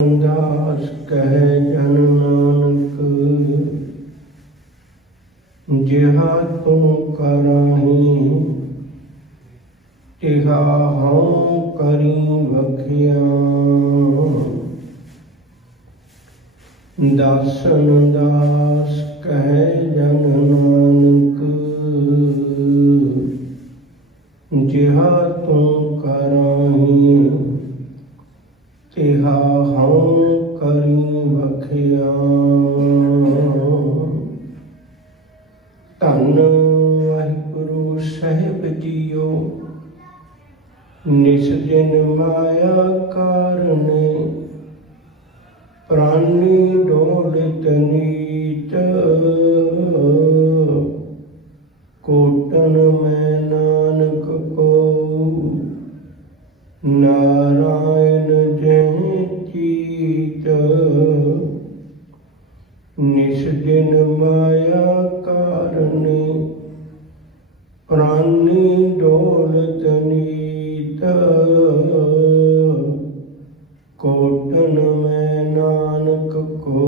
दास कहे जन नानक, जिहा तुम कराही तिहा हम करी बखिया। दासन दास कहे जन नानक, जिहा तुम कराही तिहा हम करी बखिया। धन वाहिगुरु साहिब जियो, निस दिन माया कारणे, प्राणी डोलित नीत, कोटन में नानक को नारायण जय चीत। निस दिन माया कारणे, प्राणी डोलत नीत, कोटन में नानक को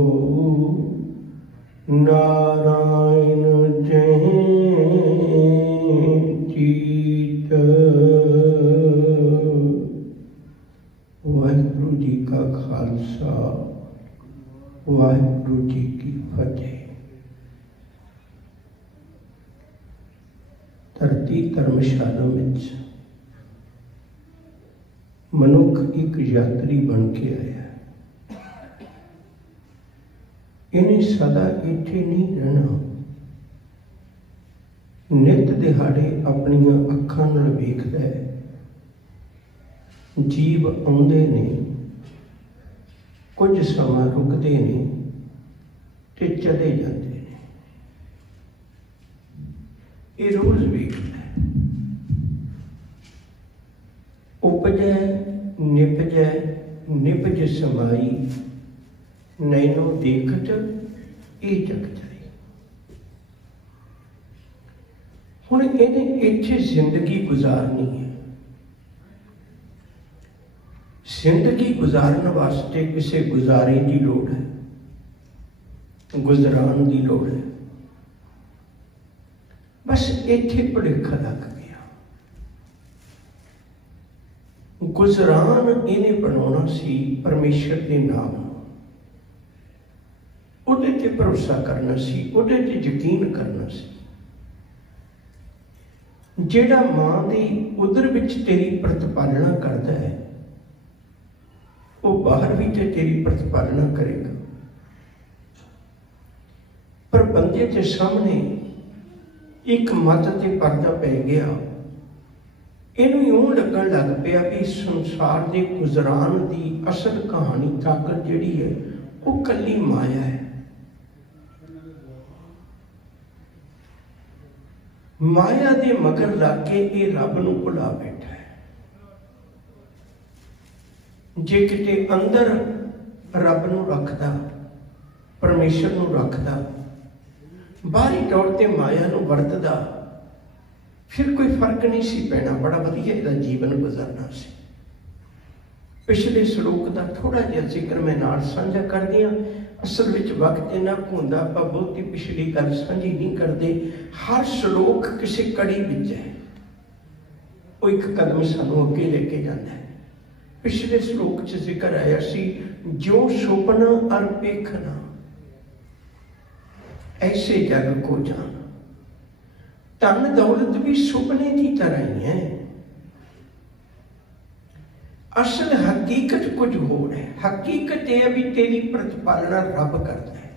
नारायण जय चीत। वाहिगुरु जी का खालसा, वाहिगुरु जी की फतेह। धरती धर्मशाला में मनुख एक यात्री बन के आया। इन्हें सदा इत्थे नहीं रहना। नित दिहाड़े अपनियां अखां नाल वेखदा है। जीव आउंदे ने, कुछ समा रुकते ने ते चले जाते हैं। ये रोज वेखदा है। उपजै निपजै निपज समाई, नैनो देखत ये जग जाई। हुण इन्हें इत्थे जिंदगी गुजारनी है। जिंदगी गुजारन वास्ते किसी गुजारे की लोड़ है, गुजरान की लोड़ है। बस इत्थे भुलेखा लग गया। गुजरान इन्हें बनाना सी परमेश्वर के नाम, उहदे ते भरोसा करना सी, उहदे ते यकीन करना सी। जेड़ा मां दी उदर विच तेरी प्रतिपालना करता है, वो बाहर भी ते तेरी प्रतिपालना करेगा। पर बंदे के सामने एक मत ते पर्दा पै गया। इनू यूं लगन लग पिया भी संसार के गुजरान की असल कहानी ताकत जिहड़ी है वो कल्ली माया है। माया के मगर लग के ये रब नूं भुला बैठा है। जे किते अंदर रब नूं रखदा, परमेश्वर नूं रखदा, बाहरी तौर ते माया नूं वरतदा, फिर कोई फर्क नहीं सी पैना। बड़ा वधिया इहदा जीवन गुजरना सी। पिछले श्लोक का थोड़ा जिहा जिक्र मैं नाल साझा कर दियां। असल विच वक्त इन्ना होंदा, आपां बहुती पिछली गल साझी नहीं करते। हर श्लोक किसी कड़ी विच है, वो एक कदम सानूं अगे लेके जाता है। पिछले श्लोक च जिक्र आया सी, जो सुपना और पेखना ऐसे जग को जाना। धन दौलत भी सुपने की तरह ही है। असल हकीकत कुछ होर है। हकीकत यह भी तेरी प्रतिपालना रब करता है।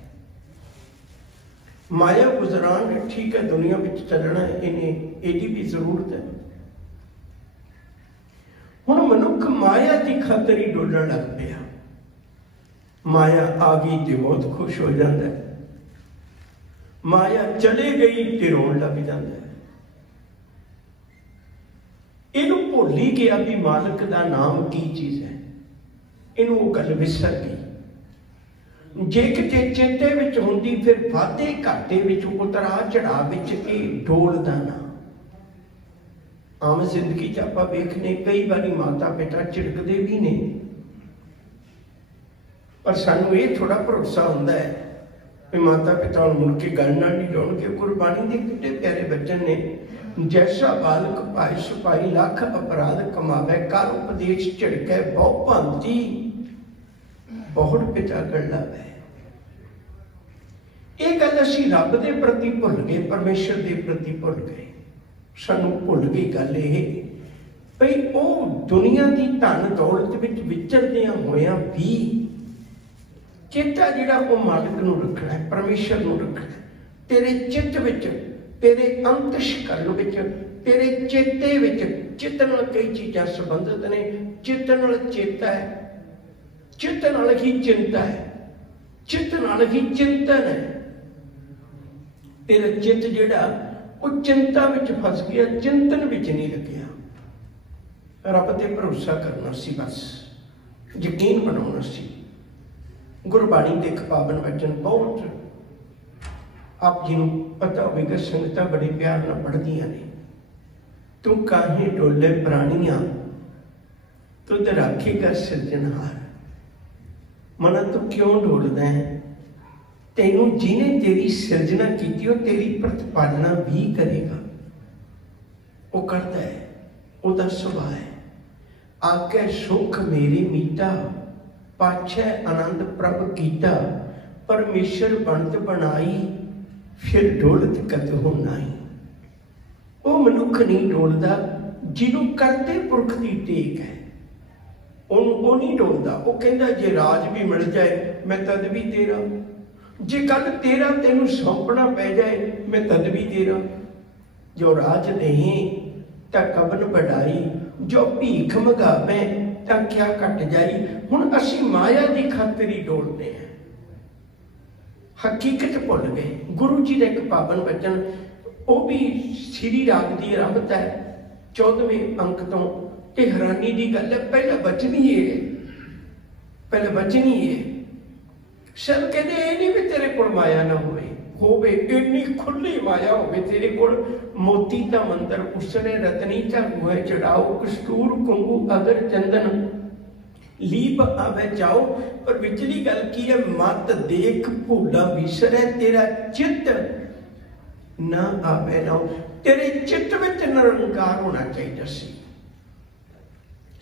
माया गुजरान ठीक है, दुनिया में चलना इन्हें एदी भी जरूरत है। हुण मनुख माया की खातर ही डोलण लग पिया। माया आ गई तो बहुत खुश हो जाता है, माया चले गई तो रोन लग जाता है। इनू भुल ही गया भी मालिक का नाम की चीज है। इनू वो गल विसर गई। जे किते चेते विच हुंदी, फिर वाधे घाटे विच, उतरा चढ़ाव विच डोलदा ना। आम जिंदगी च आपां वेखने कई बारी माता पिता झिड़कदे भी ने, पर सानू ये थोड़ा भरोसा होंदा है कि माता पिता हुण मुड़ के गल नाल नहीं लाउणगे। गुरबाणी दे कितने प्यारे वचन ने, जैसा बालक पाए सिपाही लाख अपराध कमावे, कर उपदेश झिड़कै बहु भांति बहुत पिता गल लावे। ये गल असीं रब दे प्रति भुल गए, परमेश्वर दे प्रति भुल गए। सानू भुल गई गल ये भई वो दुनिया की धन दौलत विच विचरदियां होइयां भी चेता जिहड़ा वो मालिक नूं रखना है, परमेश्वर नूं रखना है। तेरे चित्त विच, तेरे अंतशकल विच, तेरे चेते विच, चित्त नाल कई चीज़ां संबंधित ने। चित्त नाल चेता है, चित्त नाल ही चिंता है, चित्त नाल ही चिंतन है। तेरा चित्त जिहड़ा वो चिंता विच फस गया, चिंतन विच नहीं लग्या। रब ते भरोसा करना सी, बस यकीन बनाना सी। गुरबाणी दे पावन वचन बहुत आप जी पता होगा, संगतां बड़े प्यार नाल पढ़दियां ने। तू काहे डोले प्राणियां, तुद राखेगा सिरजनहार। मना तू क्यों डोलदा है? तेनू जिन्हें तेरी सिरजना की वो तेरी प्रतिपालना भी करेगा। वो करता है, उसका सुभाव है। आगे सुख मेरे मीता, पाछे आनंद प्रभ कीता। परमेश्वर बनत बनाई, फिर डोलत कद हो नाई। वो मनुख नहीं डोलदा जिन्हों करते पुरख की टेक है, वो नहीं डोलदा। वो कहता जे राज भी मिल जाए मैं तद भी तेरा, जे कल तेरा तेनू सौंपना पै जाए मैं तद भी तेरा। जो राज नहीं तां कबन बढ़ाई, जो भीख मंगावे तां क्या घट जाई। हुण असीं माया की खातिर ही डोलते हैं, हकीकत भुल गए। गुरु जी का एक पावन वचन, वो भी श्री राग की आरंभता है 14वें अंक तो। ये हैरानी की गल है, पहला वचन ही है, पहला वचन ही है। सब कहते ये नहीं भी तेरे को माया ना होवे, इन्नी खुली माया होवे तेरे को। मोती का मंदिर उसने रतनी चा गुहे चढ़ाओ, कस्तूर कुंगू अगर चंदन लीप आवे जाओ। पर विचली गल की है, मत देख भूला विसरे, तेरा चित्त ना आवे ना। तेरे चित्त विच निरंकार होना चाहिए सी।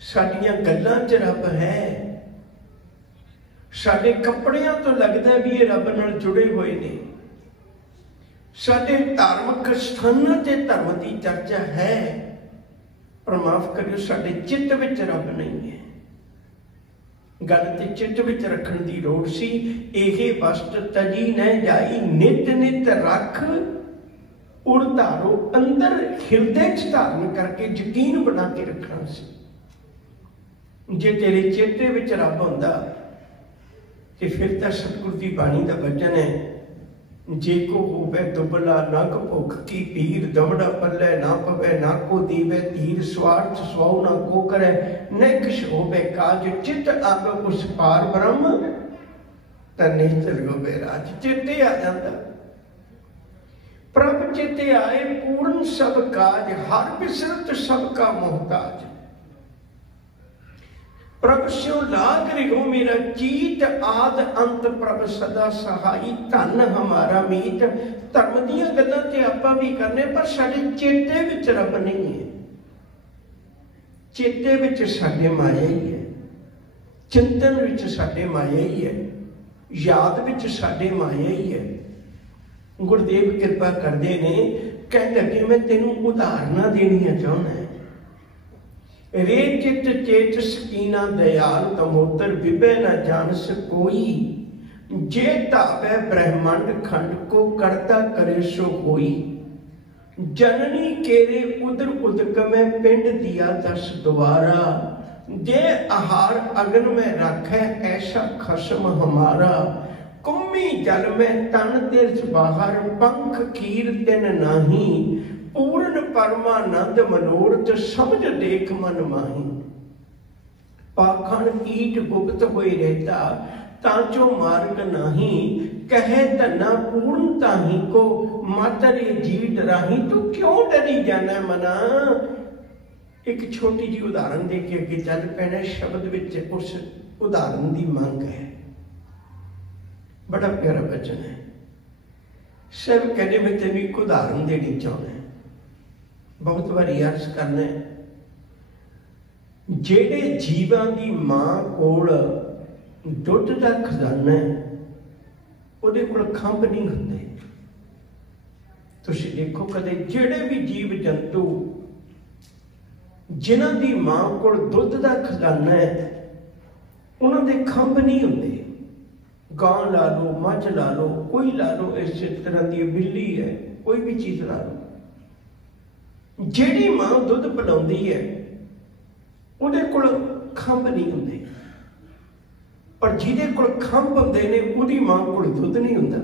साडियां गल्लां च रब है, साडे कपड़ियां तो लगता भी ये रब नाल जुड़े हुए ने। साडे धार्मिक स्थानां ते धर्म की चर्चा है, पर माफ करियो साडे चित्त विच रब नहीं है। गल ते चित्त विच रखण दी लोड़ सी। इहे वस्त तजी न जाई, नित नित रख उड़ धारो। अंदर हिरदे च धारण करके यकीन बना के रखना सी। जे तेरे चेते विच रब हुंदा ते फिर तो सतगुरु की बाणी का वचन है, जे को होवे दुबला नग भुख की पीर, दमड़ा पल्ले ना पवे ना को दीवे धीर। स्वार्थ स्वाऊ ना को करे, न किश होवे काज। चित आवे उस पार ब्रह्म, ता निश्चल होवे राज। चेते आ जाता, प्रभ चेते आए पूर्ण सब काज। हर बिसरत सबका मोहताज। प्रभ स्यों लाग रिहो मेरा चीत, आद अंत प्रभ सदा सहाई। धन हमारा मीत। धर्म दीयां गल्लां ते आपां भी करने, पर साडे चेते विच रब नहीं है। चेते विच साडे माया ही है, चिंतन विच साडे माया ही है, याद विच साडे माया ही है। गुरुदेव कृपा करदे ने, कहंदे कि मैं तेनू उदाहरणां देणियां चाहुंदा है। रे चित चेत सकीना दयाल, तमोतर विभे न जानस कोई। जे धावे ब्रह्मांड खंड को, करता करे सो होई। जननी केरे उदर उदक में, पिंड दिया 10 द्वारा। दे आहार अग्न में रखे, ऐसा खसम हमारा। कुम्मी जल में तन तिरछ बाहर, पंख खीर तिन नाही। पूर्ण परमानंद मनोरथ, समझ देख मन माही। पाखंड कीट गुप्त होए रहता, तांचो मार्ग नाही। कहे धना पूर्ण ताही को, मातरे जीव डराही। तू क्यों डरी जाना मना? एक छोटी जी उदाहरण दे के अगे चल पैना। शब्द विच उस उदाहरण की मंग है। बड़ा प्यारा वचन है। सब कहने मैं तेन एक उदाहरण देनी चाहना है, बहुत बारी अर्ज करना है। जेड़े जीवां दी मां कोल दुध का खजाना है, उहदे कोल खंभ नहीं होंदे। तुसीं देखो कदे जेड़े भी जीव जंतु जिन्हां दी मां कोल दुध का खजाना है, उन्हां दे खंभ नहीं होंदे। गां ला लो, मझ ला लो, कोई ला लो, इस तरह की बिल्ली है, कोई भी चीज ला लो, जेड़ी मां दुध पिलाउंदी है उहदे कोल खंभ नहीं होंदे, पर जिहदे कोल खंभ हुंदे ने उहदी मां कोल दुध नहीं हुंदा।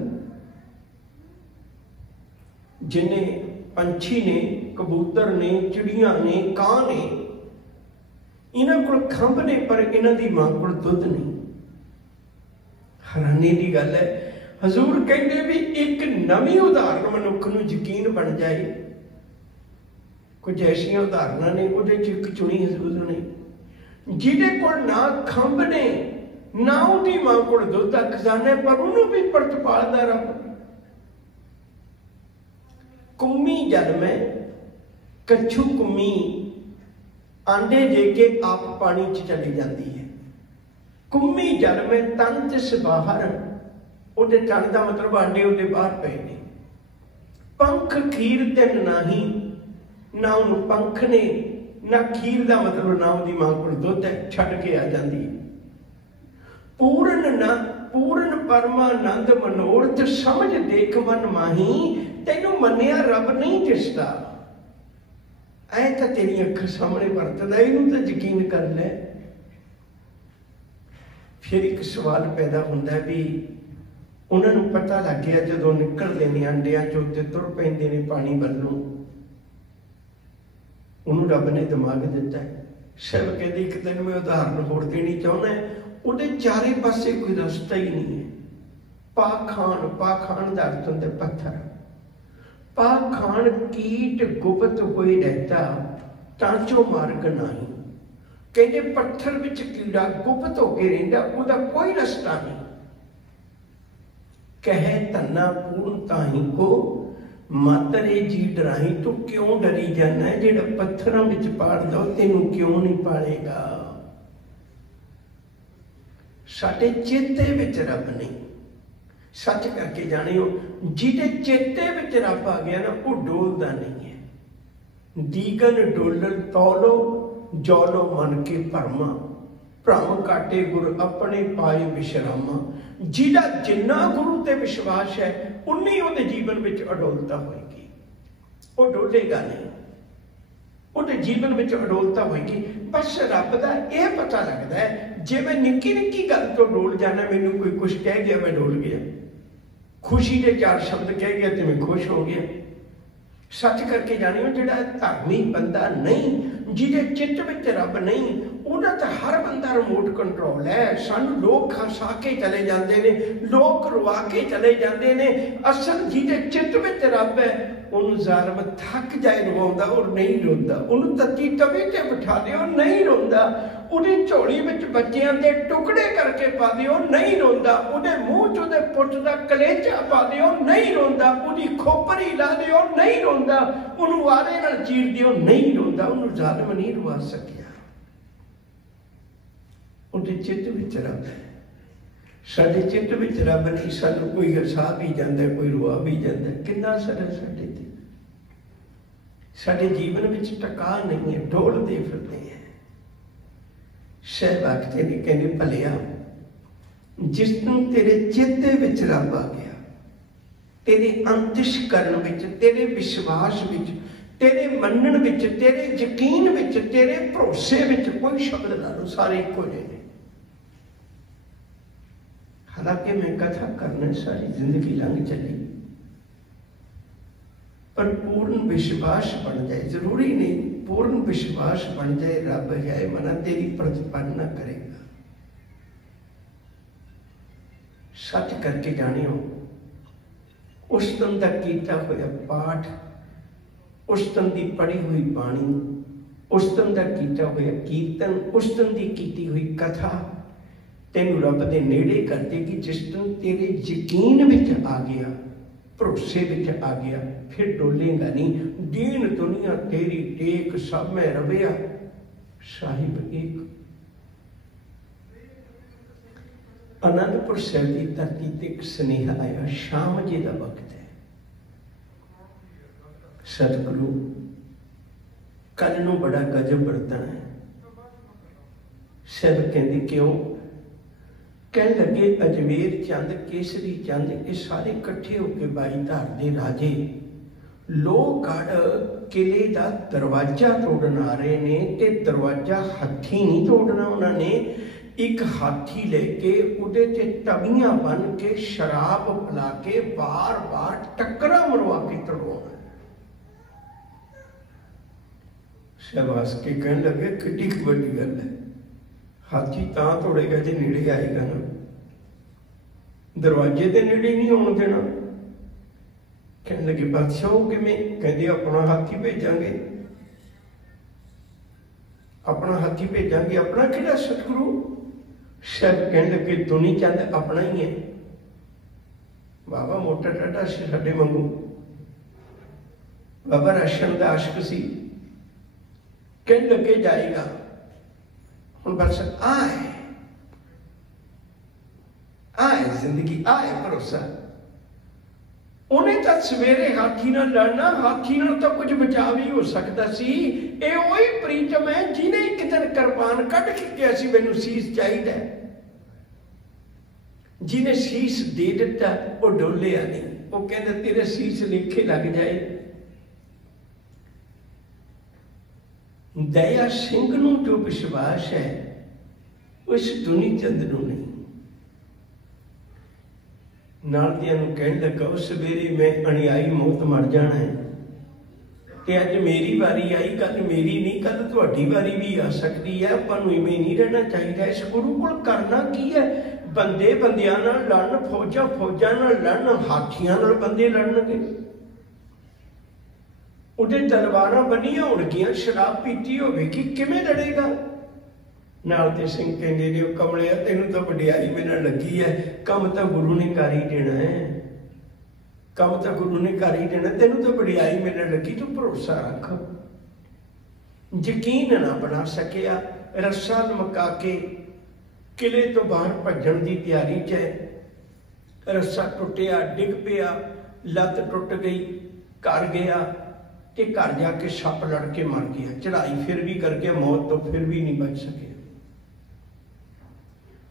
जिन्हें पंछी ने, कबूतर ने, चिड़ियां ने, कां ने, इन्हां कोल खंभ ने पर इन्हां दी मां कोल दुध नहीं। हैरानी की गल है। हजूर कहते भी एक नवी उदाहरण मनुख नूं यकीन बन जाए। कुछ ऐसिया उदाहरण ने, उहदे च एक चुनी हजूर ने, जिहदे कोल ना खंभ ने ना उहदी मां कोल दुध दा खजाना है, पर उहनूं भी प्रतिपालदा रब। कुम्मी जन्मे, कच्छू कुम्मी आंडे दे के आप पानी च चली जाती है। कुम्मी जन्मे तन च बाहर, उहदे तन का मतलब आंडे उहदे बाहर पे ने। पंख खीर तिन नाही, ना उन्होंने पंख ने ना खीर का मतलब ना उहदी मां कोल दुध है, छड्ड के आ जाती है। पूर्ण परमानंद मनोरथ समझ देख मन माही, तेनू मन्निया रब नहीं दिसदा। ऐ तां तेरी अख सामने वरतदा, इहनूं तां यकीन कर ले। फिर एक सवाल पैदा होता है भी उन्होंने पता लग गया जो निकलते हैं अंडिया चो ते तुर पैंदे ने पानी वालों, उन्होंने रब ने दिमाग दिता है। शिव कहते एक दिन मैं उदाहरण होर देनी चाहना है, उहदे चारे पासे कोई रास्ता ही नहीं है। पाखान का अर्थ होंदा पत्थर। पाखान कीट गुप्त होए रहता, तांचो मार्ग नहीं। कहते पत्थर विच कीड़ा गुप्त होके रहिंदा, उहदा कोई रास्ता नहीं। कहे तन्ना पूर्ण ताही को मातरे जी डराही, तू क्यों डरी जाना है? जेड़ा पत्थरों विच पाड़ दो तेनू क्यों नहीं पालेगा? साडे चेते विच रब नहीं। सच करके जानियो, जिहदे चेते विच रब आ गया ना, वो डोलदा नहीं है। दीगन डोलण तौलो, जौलो मन के भरमा, भ्रम काटे गुर अपने पाए विश्रामा। जिहदा जिन्ना गुरु ते विश्वास है, उन्नी उहदे जीवन विच अडोलता होएगी। वो डोलेगा नहीं, उहदे जीवन विच अडोलता होएगी। बस रब दा यह पता लगता है, जे मैं निक्की निक्की गल तो डोल जाना, मैनू कोई कुछ कह गया मैं डोल गया, खुशी के चार शब्द कह गया तो मैं खुश हो गया। सच करके जानियो, जिहड़ा धर्मी बंदा नहीं, जिहदे चित्त विच रब नहीं, उहदा तां हर बंदा रिमोट कंट्रोल है। सानू लोग हसा के चले जाते हैं, लोग रुआ के चले जाते हैं। असल जिहदे चित्त विच रब है, उन्होंने जालम थक जाए रवाउंदा और नहीं रोंदा, उन्होंने तत्ती तवी ते बिठा दिओ नहीं रोंदा, उहदी झोली विच बच्चियां दे टुकड़े करके पा दिओ नहीं रोंदा, उहदे मूँह च उहदे पुੱਤ दा कलेजा पा दिओ नहीं रोंदा, उहदी खोपरी ला दिओ नहीं रोंदा, उहनूं आरे नाल चीर दिओ नहीं रोंदा। उहनूं जालम नहीं रुआ सकिया। उहदे चित्त विच रब है। साडे चित्त विच रब नहीं, सानू कोई हसा भी जाता, कोई रुआ भी जाता। कितना असर है साडे ते? साडे जीवन विच टका नहीं है, डोलते फिरते हैं। शह आखते ने, कहने भलिया जिसनों तेरे चेते विच रब आ गया, तेरे अंतिशकरण विच, तेरे विश्वास विच, तेरे मनन विच, तेरे यकीन विच, तेरे भरोसे विच, कोई शब्द ला लो, सारे इको जिहे ने। हालांकि मैं कथा करना सारी जिंदगी लंघ चली, पर पूर्ण विश्वास बन जाए। जरूरी नहीं पूर्ण विश्वास बन जाए, रब है मना तेरी प्रतिपालना करेगा। सच करके जानियो, उस दिन का किया हुआ पाठ, उस दिन की पढ़ी हुई बाणी, उस दिन का किया हुआ कीर्तन, उस दिन की की हुई कथा, तेनू रब दे नेड़े कर देगी। जिस दिन तेरे यकीन विच आ गया, भरोसे विच आ गया, फिर डोलेगा नहीं। दीन दुनिया तेरी टेक, सब में रविया साहिब एक। आनंदपुर साहिब की धरती ते एक सुनेहा आया, शाम जी का वक्त है। सतगुरु कल नूं बड़ा गजब बरतना है। साहिब कहते क्यों? कह लगे अजमेर चंद, केसरी चंद, ये सारे इकट्ठे होके बाई धार दे राजे लोहगढ़ किले का दरवाजा तोड़न आ रहे ने। ते दरवाजा हाथी नहीं तोड़ना उन्होंने, एक हाथी लेके उहदे ते तवियां बन के शराब पिला के बार बार टक्करा मरवा के तड़वाना। शहबाज के कहने लगे किड्डी बड़ी गल है, हाथी तां तोड़ेगा जो नेड़े आएगा ना, दरवाजे के नेड़े नहीं आने देना। कहने लगे बादशाह किवें? कहते अपना हाथी भेजांगे, अपना हाथी भेजांगे। अपना किहड़ा सतगुरु? शायद कहने लगे दुनी चंद अपना ही है। बाबा मोटा टाटा से साडे वांगू, बाबा राशन का आशक सी। कहने लगे जाएगा हुण बस आए आए जिंदगी आए भरोसा। उन्हें तो सवेरे हाथी नाल लड़ना, हाथी नाल तो कुछ बचाव ही हो सकता सी। ये वही प्रीतम है जिन्हें एक दिन कुरबान कट के किया सी मैनू सीस चाहिए। जिन्हें सीस दे दिता वो डोलिया नहीं, वो कहते तेरे सीस लेखे लग जाए। दया सिंह नूं जो विश्वास है उस दुनी चंद नूं नहीं। नालदियां नूं कहण लगा सवेरे मैं अणियाई मौत मर जाना है, ते अज मेरी वारी आई, कल मेरी नहीं, कल तुहाडी वारी भी आ सकती है। आपां नूं इवें नहीं रहना चाहिए। इस गुरु कोल करना की है? बंदे बंदियां नाल लड़न, फौजां फौजां नाल लड़न, हाथियां नाल बंदे लड़नगे। उहदे तलवारां बनियां होणगियां, शराब पीती होवेगी, किवें लड़ेगा? नाल ते सिंह कहंदे ने कमलिया तैनूं तां वडियाई मेरे नाल लगी है, काम तां गुरु ने कर ही देना है, काम तां गुरु ने कर ही देना, तैनूं तां वडियाई मेरे नाल लगी, तू भरोसा रख। यकीन ना बना सकिया, रस्सा लमका के किले तो बाहर भज्जण की तैयारी च है। रस्सा टुटिया, डिग पिया, लत्त टुट गई, घर गया कि घर जाके सप लड़ के मर गया। चढ़ाई फिर भी कर गया, मौत तो फिर भी नहीं बच सके।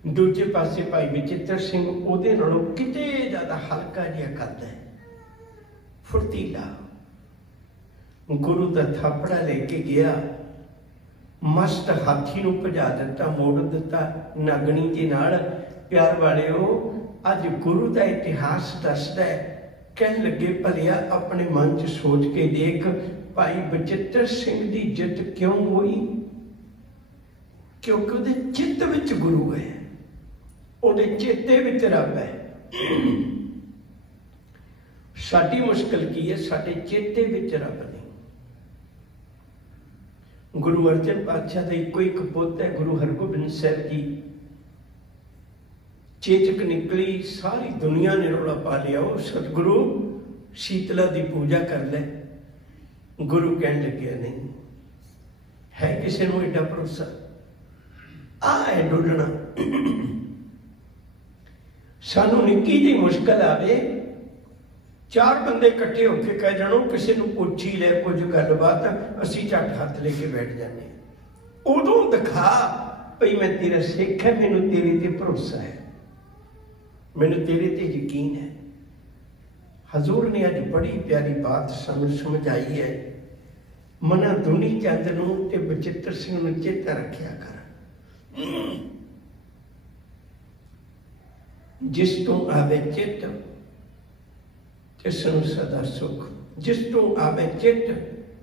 दूजे पासे भाई बचित्र सिंह उहदे नालों किते ज्यादा हल्का जिहा करदा है, फुर्तीला। गुरु का थापड़ा लेके गया, मस्त हाथी नूं भजा दिता, मोड़ दिता नागणी दे नाल। प्यार वालिओ अज गुरु का इतिहास दसदा है। कहन लगे भलिया अपने मन च सोच के देख, भाई बचित्र सिंह की जित क्यों हुई? क्योंकि उहदे चित्त विच गुरु है, उहदे चेते विच रब है। साडी मुश्किल की है, साडे चेते विच रब नहीं। गुरु अर्जन पातशाह का इको एक पुत है, गुरु हरगोबिंद साहब जी। चेचक निकली, सारी दुनिया ने रौला पा लिया, वो सतगुरु शीतला की पूजा कर ले। गुरु कह लगे नहीं है किसी को एडा भरोसा, आ है डोलना। सानू निक्की जी मुश्किल आवे, चार बंदे इकट्ठे होके कह जानो किसी को पूछी ले कुछ गलबात, असी झट हाथ लेके बैठ जाने। उदों दिखा भई मैं तेरा सिख है, मैनू तेरे ते भरोसा है, मैनू तेरे ते यकीन है। हजूर ने अज बड़ी प्यारी बात सानू समझाई है। मना दुनी चंद नूं ते बचित्र सिंह नूं चेता रखिया कर। जिस तू आवे चित तिसनूं सदा सुख, जिस तू आवे चित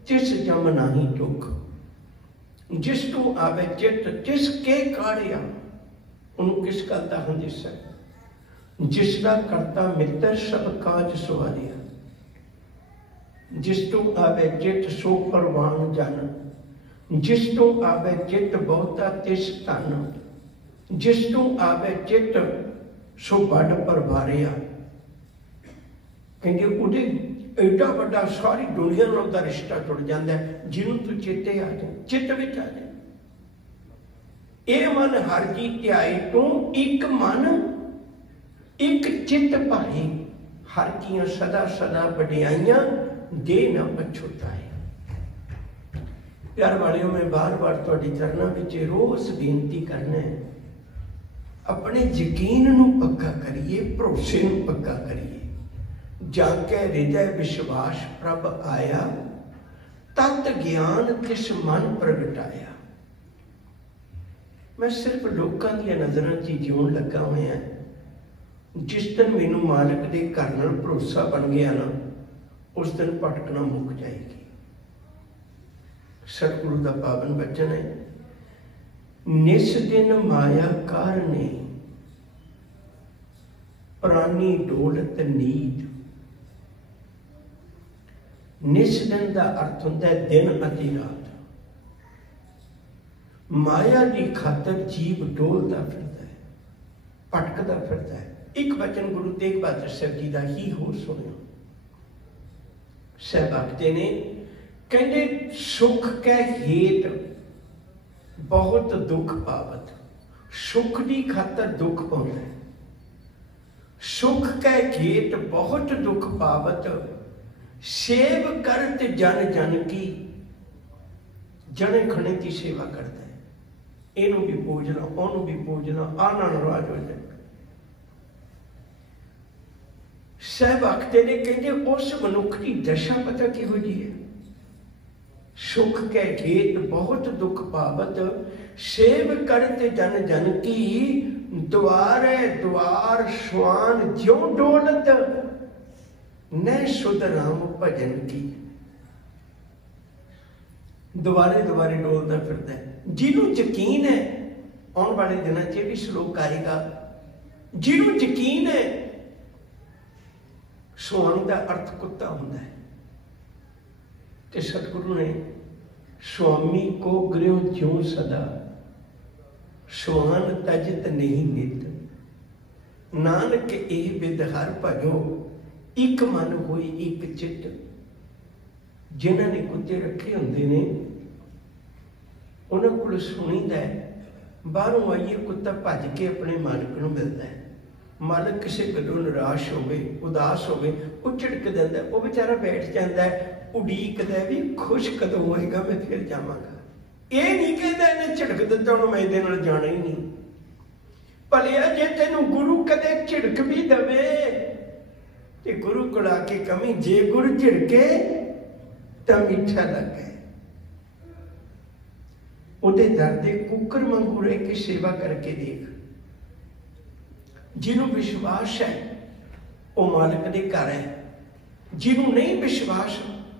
तिस जम नाही दुख, जिस तू आवे चित तिस के काढ़िया, उन्होंने किस गल का हंदिस है। जिसका करता मित्र सब काज सवारिया, जिस तू आवे चित सो परवान जन, जिस तू आवे चित बहुता तिस धन, जिस तू आवे चित सो बड़ परवारिया। कहते उहदे एडा वड्डा सारी दुनिया नाल उहदा रिश्ता जुड़ जाता है जिन्हों तू चेते आ जाए, चित्त विच आ जाए। ये मन हर जी ध्याई तू एक मन एक चित भाई, हर कीਆਂ सदा सदा वडियाइयां दे ना पछुताए। प्यार वालियों, मैं बार बार तुहाडे चरणों विच रोज बेनती करना है, अपने यकीन नूं पक्का करिए, भरोसे नूं पक्का करिए। जाके हृदय विश्वास प्रभ आया, तत् ज्ञान तिस मन प्रगटाया। मैं सिर्फ लोगों दी नज़रां च जीवन लगा होया। जिस दिन मैनू मालिक दे घर नाल भरोसा बन गया ना, उस दिन भटकना मुक जाएगी। सतगुरु का पावन वचन है, निस दिन माया कारणे प्राणी डोलत नीत। निस दिन का अर्थ होता है दिन अति रात। माया की खातर जीव डोलता फिरता है, भटकता फिरता है। एक वचन गुरु तेग बहादुर साहब जी का ही होर सुनियो। सहबागते ने कहते सुख कै हेत बहुत दुख पावत। सुख की खातर दुख पाउंदा है। सुख कै हेत बहुत दुख पावत, सेव करत जन जन की। जने खने की सेवा करता है, इनू भी पूजना, ओनू भी पूजना, आना नाराज हो जाए। सहबागते ने कहते उस मनुख की दशा पता किहो जी है। सुख कै हेत बहुत दुख पावत, सेव करत जन जन की। द्वारे द्वार स्वान ज्यों डोलत, न सुध राम भजन की। द्वारे द्वारे डोलता फिरता है। जिन्हों यकीन है आने वाले दिनों च भी श्लोक आएगा, जिन्हों यकीन है स्वान का अर्थ कुत्ता होता है। तो सतगुरु ने स्वामी को गृह ज्यों सदा, स्वान तजत नहीं नित। नानक एह विद हर भजो, एक मन होई एक चित। जिन्होंने कुत्ते रखे होंगे ने उन्होंने को सुनीदा है, बाहरों आइए कुत्ता भज के अपने मालिक को मिलता है। मालिक किसी गलों निराश होवे, उदास होवे, वो झिड़क देंदा, वो बेचारा बैठ जाता है, उड़ीकदा भी खुश कदों होएगा मैं फिर जावांगा। ये नहीं कहता इन्हें झिड़क दिता हूं मैं इहदे नाल जाना ही नहीं। भलिया जे तेनू गुरु कदे झिड़क भी दवे ते गुरु कोल आके कमी, जे गुरु झिड़के तो मीठा लगे। उहदे दर दे कुकर वांगू रह के सेवा करके देख। जिन्हों विश्वास है वो मालिक दे घर है, जिन्हों नहीं विश्वास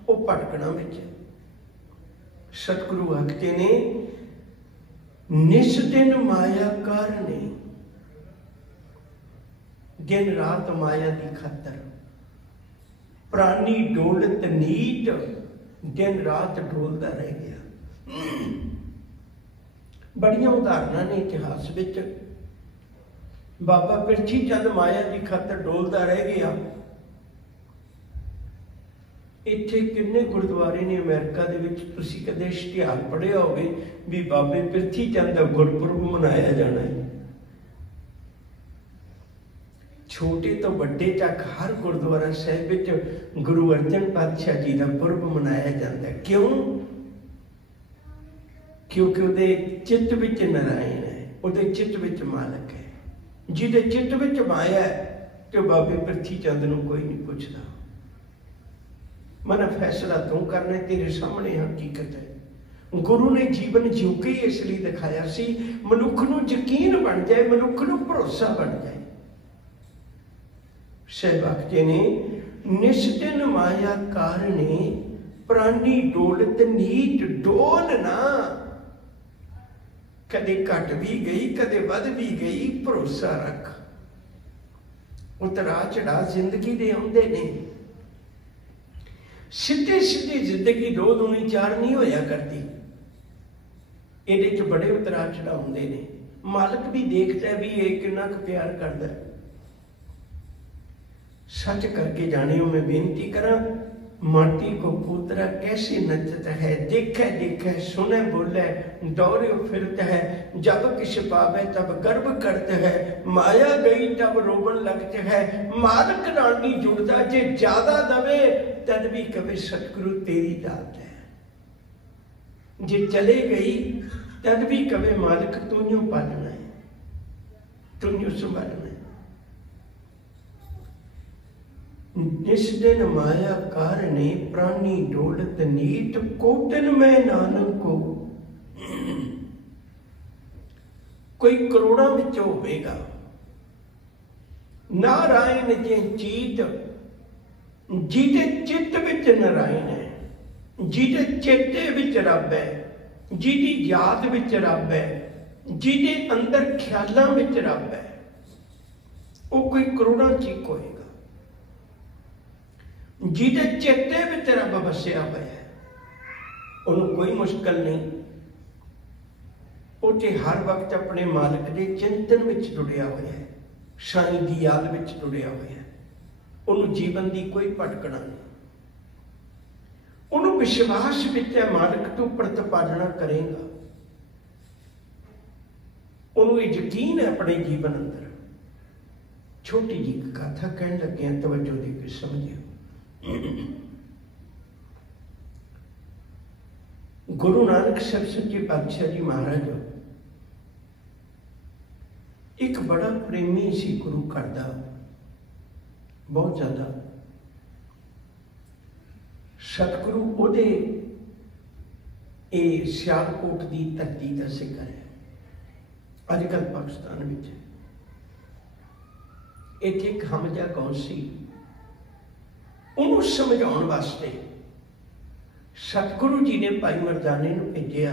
वो भटकना विच है। सतगुरु आखते ने निस दिन माया कारणे, दिन रात माया की खातर। प्राणी डोलत नीत, दिन रात डोलता रह गया। बड़िया उदाहरण ने इतिहास विच। बाबा पिरथी चंद माया की खातर डोलता रह गया। इत्थे किन्ने गुरुद्वारे ने अमेरिका दे विच, तुसीं कदे इश्तिहार पढ़िया होवे भी बाबे पिरथी चंद का गुरपुरब मनाया जाना है। छोटे तो बड़े तक हर गुरुद्वारा साहिब विच गुरु अर्जन पातशाह जी का पुरब मनाया जाता है। क्यों? क्योंकि उहदे चित्त विच नारायण है, उहदे चित्त विच मालिक है। जिहदे चित्त विच माया है तो बाबे पिरथी चंद नूं कोई नहीं पुछदा। मना फैसला तू करना, तेरे सामने हकीकत है। गुरु ने जीवन जीव के इसलिए दिखाया सी, मनुख नूं यकीन बन जाए, मनुख नूं भरोसा बन जाए। सहबागते ने निस दिन माया कारणे प्राणी डोलत नीत। डोलना कदे घट भी गई, कदे वध भी गई, भरोसा रख। उतरा चढ़ा जिंदगी दे आउंदे ने। सीधे सीधी जिंदगी दो दूनी चार नहीं होया करती। ਇਹਦੇ ਚ बड़े उतरा चढ़ा होंदे ने। मालिक भी देखता है भी ये कितना क प्यार करता है। सच करके जानियो, मैं बेनती करा, माटी को पुत्रा कैसे नचता है, देखे देखे सुने बोले, दौड़े फिरता है, जब किस पावे तब गर्व करता है, माया गई तब रोवन लगता है, मालिक नाल नहीं जुड़ता, जे ज्यादा दवे तद भी कवे सतगुरु तेरी दात है, जे चले गई तद भी कवे मालिक तूने पालना है, तूने संभालना है। जिस दिन माया कारणे प्राणी डोलत नीत, कोटन में नानक को। कोई करोड़ा विच होवेगा, नारायण जे चीत, जिहदे चित्त विच नारायण है, जिहदे चेते विच रब है, जिहदी याद विच रब है, जिहदे अंदर ख्यालां विच रब है, वो कोई करोड़ां च होएगा। जिहदे चेते विच रब वसिया होया है, उन्हें कोई मुश्किल नहीं, उसे हर वक्त अपने मालिक के चिंतन विच जुड़िया होया है, साईं की याद विच जुड़िया होया है, उन्हें जीवन की कोई भटकना नहीं, उन्हें विश्वास विच है मालिक तू प्रतिपालना करेगा, उन्हें यकीन है अपने जीवन अंदर। छोटी जी कथा कहन लगे हैं, तवज्जो दे के समझियो। गुरु नानक साहब सच्चे पातशाह जी महाराज एक बड़ा प्रेमी सी गुरु घर दा, बहुत ज्यादा। सतगुरु ओदे सियालकोट की धरती का सिकर है, अजकल पाकिस्तान में। इत्थे एक हमजा कौन सी, उन्होंने समझाने वास्ते सतगुरु जी ने भाई मर्दाने नूं भेजिया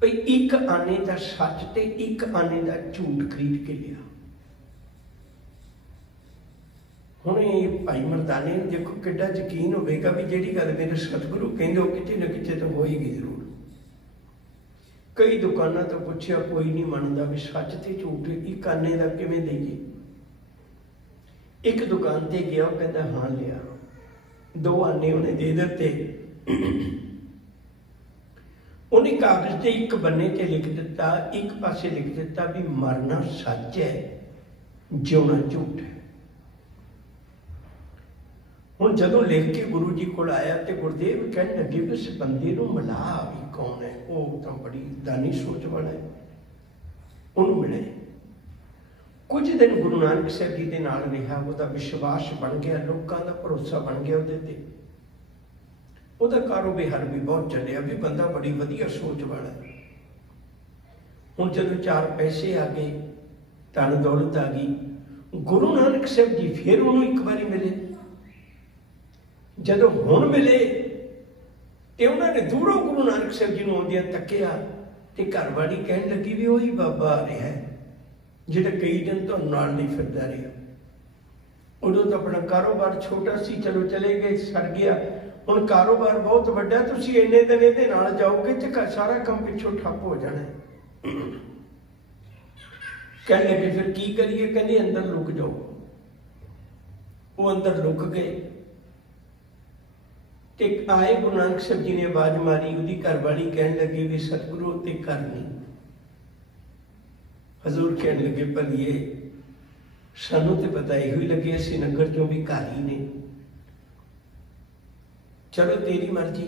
भाई एक आने का सच ते एक आने का झूठ खरीद के लिया। हुण ये भाई मर्दाने देखो कितना यकीन होगा भी जिहड़ी गल मेरे सतगुरु कहंदे हो किते ना किते तो होएगी जरूर। कई दुकानां तो पुछया, कोई नहीं मनदा भी सच ते झूठ एक आने का किवें देईए। एक दुकान ते गया, वो कहता हाँ लिया, 2 आने उन्हें दे दिते। उन्हें कागज के एक बन्ने ते लिख दिता, एक पासे लिख दिता भी मरना सच है, जिउना झूठ है। हुण जदों लिख के गुरु जी को आया तो गुरदेव कहने लगे भी इस बंदे नूं मिला भी कौन है, वो तो बड़ी दानी सोच वाला है, उन्होंने मिले। कुछ दिन गुरु नानक साहब जी के नाल रहा, वो विश्वास बन गया, लोगों का भरोसा बन गया वो कारोबार भी बहुत चलिया भी बंदा बड़ी वधिया सोच वाला है। हुण जदों 4 पैसे आ गए, धन दौलत आ गई, गुरु नानक साहब जी फिर उन्होंने एक बारी मिले। जदों हुण मिले तो उन्होंने दूरों गुरु नानक साहब जी नूं आउंदियां तक्किया ते घरवाली कहन लगी भी वही बाबा आ रहा है जिहड़ा कई दिन तो नाल नहीं फिरदा रहा। उदों तो अपना कारोबार छोटा सी, चलो चले गए, सड़ गया। हुण कारोबार बहुत वड्डा, तुसीं इन्ने दिन इहदे नाल जाओगे तो सारा काम पिछों ठप्प हो जाना है। कहने लगे फिर की करिए, कहने अंदर लुक जाओ। वो अंदर लुक गए ते आए, गुरु नानक साहब जी ने आवाज मारी, उसकी घरवाली कहन लगी भी सतगुरु ते घर नहीं। हजूर कहने लगे भलिए सानू तो पता यो ही लगे, असीं नगर चों भी घर ही ने, चलो तेरी मर्जी।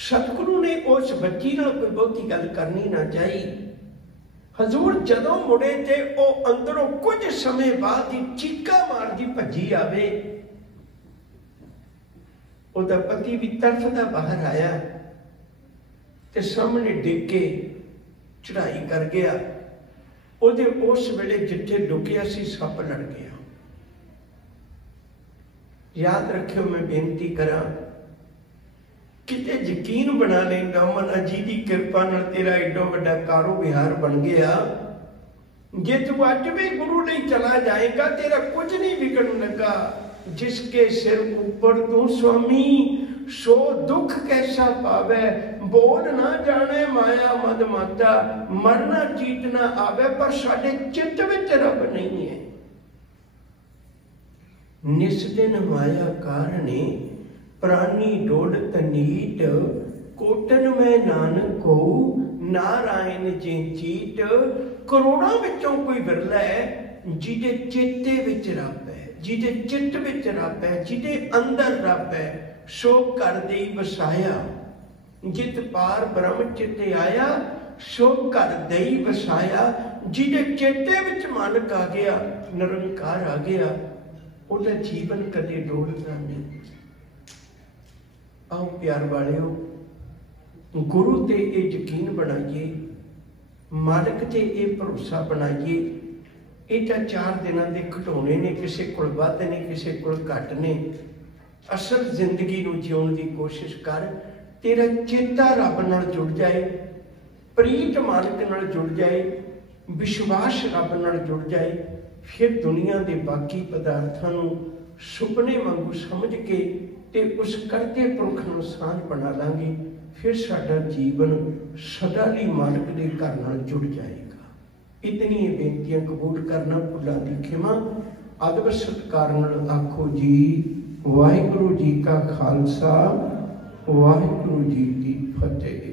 सतगुरु ने उस बच्ची नाल कोई बहुती गल करनी ना चाहिए। हजूर जदों मुड़े ते ओ अंदरों कुछ समय बाद ही चीका मारदी भजी आवे। उसका पति भी तड़फदा बाहर आया ते सामने डिग के चढ़ाई कर गया। उहदे उस वेले जिथे लुकिया सी सप लड़ गया। याद रखियो, मैं बेनती करा किते यकीन बना लेंदा मन जी की कृपा नाल तेरा एडो वड्डा कारोबार बन गया। जे तू अज भी गुरु नहीं चला जाएगा तेरा कुछ नहीं बिगड़न लगा। जिसके सिर ऊपर तू स्वामी सो दुख कैसा पावे, बोल ना जाने माया मद माता, मरना जीतना आवे पर साडे चित्त विच रब नहीं है। निस दिन माया कारणे प्राणी डोल तनीट, कोटन में नानक को नारायण जे चीट। करोड़ों विचों कोई विरला है जिहदे चेते विच रब है, जिहदे चित्त विच रब है, जिहदे अंदर रब है। सो कर दे वसाया, जित पार ब्रह्म चिते आया, सो कर दे वसाया। जिहदे चेते विच मानक आ गया, निरंकार आ गया, ਉਹਦਾ जीवन कदे डोलदा नहीं। आओ प्यार वालिओ, गुरु ते ये यकीन बनाइए, मालिक ते ये भरोसा बनाइए। ये तो 4 दिनों के घटौने ने, किसी को वध ने, किसी को घट ने। असल जिंदगी नूं जीउण की कोशिश कर। तेरा चेता रब नाल जुड़ जाए, प्रीत मालिक नाल जुड़ जाए, विश्वास रब नाल जुड़ जाए, फिर दुनिया के बाकी पदार्थों नूं सुपने वांगू समझ के ते उस करते पुरख नूं सांझ बना लांगे। फिर साडा जीवन सदा लई मालिक दे घर नाल जुड़ जाएगा। इतनी बेनतियां कबूल करना, भुलां दी खिमा। अदब सत्कार नाल आखो जी वाहिगुरू जी का खालसा, वाहिगुरू जी की फतेह।